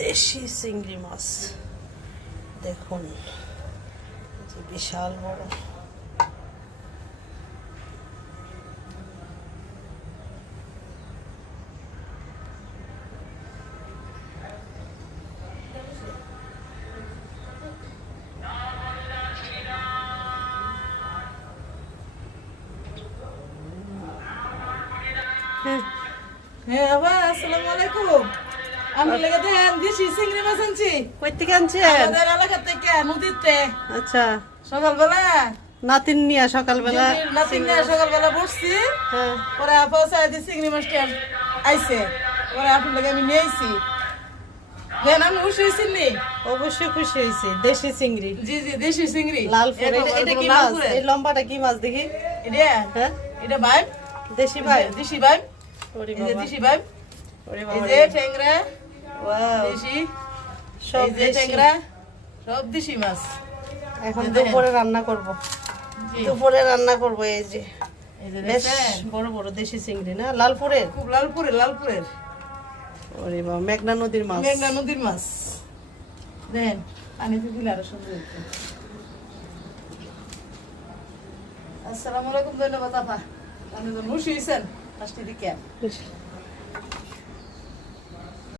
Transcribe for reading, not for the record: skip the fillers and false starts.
দেশি চিংড়ি মাছ দেখুন, যে বিশাল বড়। হ্যাঁ বাবা, আসসালামু আলাইকুম। আমি লেগে দেন দেশি চিংড়ি মাছ আনছি কই থেকে আনছেন? আমাদের এলাকা থেকে নদীতে। আচ্ছা, সকালবেলা নাতিন নিয়ে সকালবেলা। নাতিন নিয়ে সকালবেলা বসছি, হ্যাঁ, পরে আপা সাইডে চিংড়ি মাছটা আইছে, পরে আপনার লেগে আমি নিয়ে আইছি। দেন আমি খুশি হয়েছি নি? অবশ্যই খুশি হয়েছে। দেশি চিংড়ি, জি জি, দেশি চিংড়ি। লাল ফুল। এটা কি মাছ? এই লম্বাটা কি মাছ দেখি? এটা হ্যাঁ, এটা বাইম, দেশি ভাই। দেশি বাইম, ওরে এই যে বাবা, দেশি বাইম, ওরে এই বাবা, যে ট্যাংরা ওয়াও, দেশি, সব এই যে দেশি। ট্যাংরা, সব দেশি মাছ। এখন দেখেন। দুপুরে রান্না করব, জি, দুপুরে রান্না করব। এই যে এই যে বেশ দেখছেন? বড় বড় দেশি চিংড়ি না, লালপুরের। খুব লালপুরের ওরে বাবা, মেঘনা নদীর মাছ। মেঘনা নদীর মাছ। দেন পানিতে দিলে আরো সুন্দর হতো। আসসালামু আলাইকুম, ধন্যবাদ আপা। আপনি তো খুশি হয়েছেন ফার্স্টের দিকে।